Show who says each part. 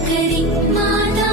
Speaker 1: கரி மாதா.